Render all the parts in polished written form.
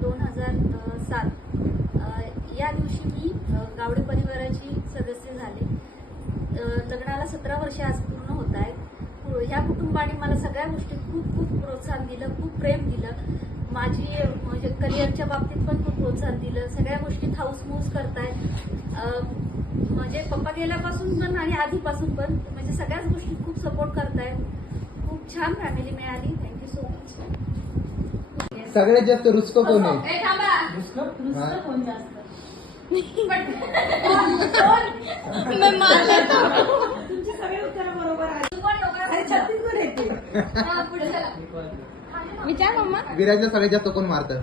2007 या दिवशी मी गावडे परिवाराची सदस्य झाले. लग्नाला 17 वर्ष आज पूर्ण होत आहेत. ह्या कुटुंबाने मला सगळ्या गोष्टी खूप खूप प्रोत्साहन दिलं, खूप प्रेम दिलं. माझी म्हणजे करिअरच्या बाबतीत पण खूप प्रोत्साहन दिलं. सगळ्या गोष्टी हाऊसमूस करतायत. म्हणजे पप्पा गेल्यापासून पण आणि आधीपासून पण म्हणजे सगळ्याच गोष्टी खूप सपोर्ट करतायत. खूप छान फॅमिली मिळाली. Thank you so much. सगळ्यात जास्त रुचको कोण आहे? कोण जास्त तुमची सगळे उत्तर बरोबर आहे. छत्तीसगड येते. विचार मम्मा. विराजला सगळ्यात जास्त कोण मारतं?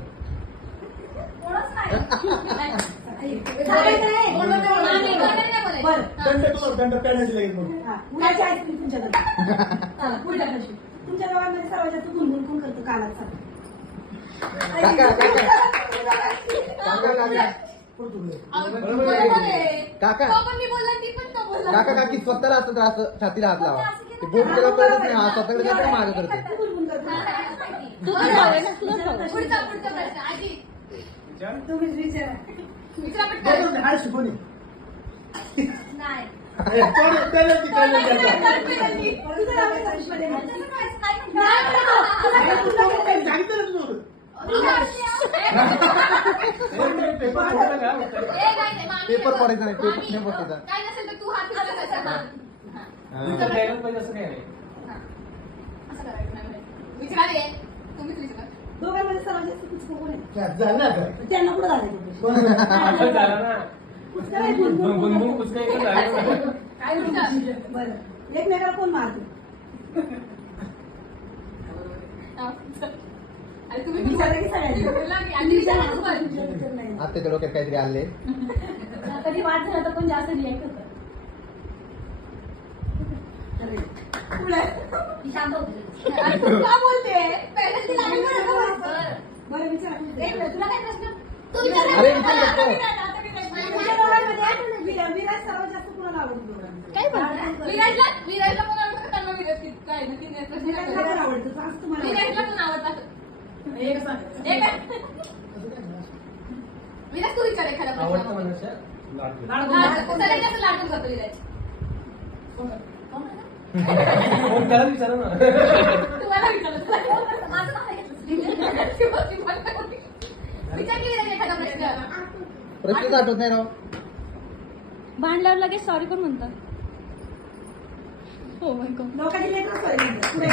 तुमच्या गावामध्ये सर्वात जास्त गुणगुण कोण करतो? कालाचा काका काका काकी स्वतःला असं छातीला हात लावा. ते बोट त्याला कळत नाही. हा स्वतःकडे जातो मागे करतो. तुम्हीच विचारा. पेपर पडायचा नाही. पेपर नाही बसायचा. दोघांमध्ये सर्वात जास्त पुचका कोण आहे? त्यांना कुठं झालं? बरं, एकमेकाला कोण मारतो? आता त्या डोक्यात काहीतरी आले. कधी वाद झाला तर कोण जास्त रिॲक्ट होतं? बरं विचारा. तुला काय प्रश्न? अरे विचार विराज सर्वात जास्त कोणाला आवडतो? विराजला कोण आवडतं? त्यांना विराज काय विराजला आवडतं सांग तुम्हाला. विराजला कोण आवडतं? विराज तू विचार एखादा प्रश्न. सगळ्यात जास्त लाटून जातो विराज. त्याला विचारा ना. तुम्हाला विचारलं माझं नाव विचार की विराज एखादा प्रश्न. प्रश्नच आठवत नाही राव. भांडल्यावर लगेच सॉरी पण म्हणतात. हो माय गॉड. लोकांची लेकरं सॉरी म्हणतात. पुढे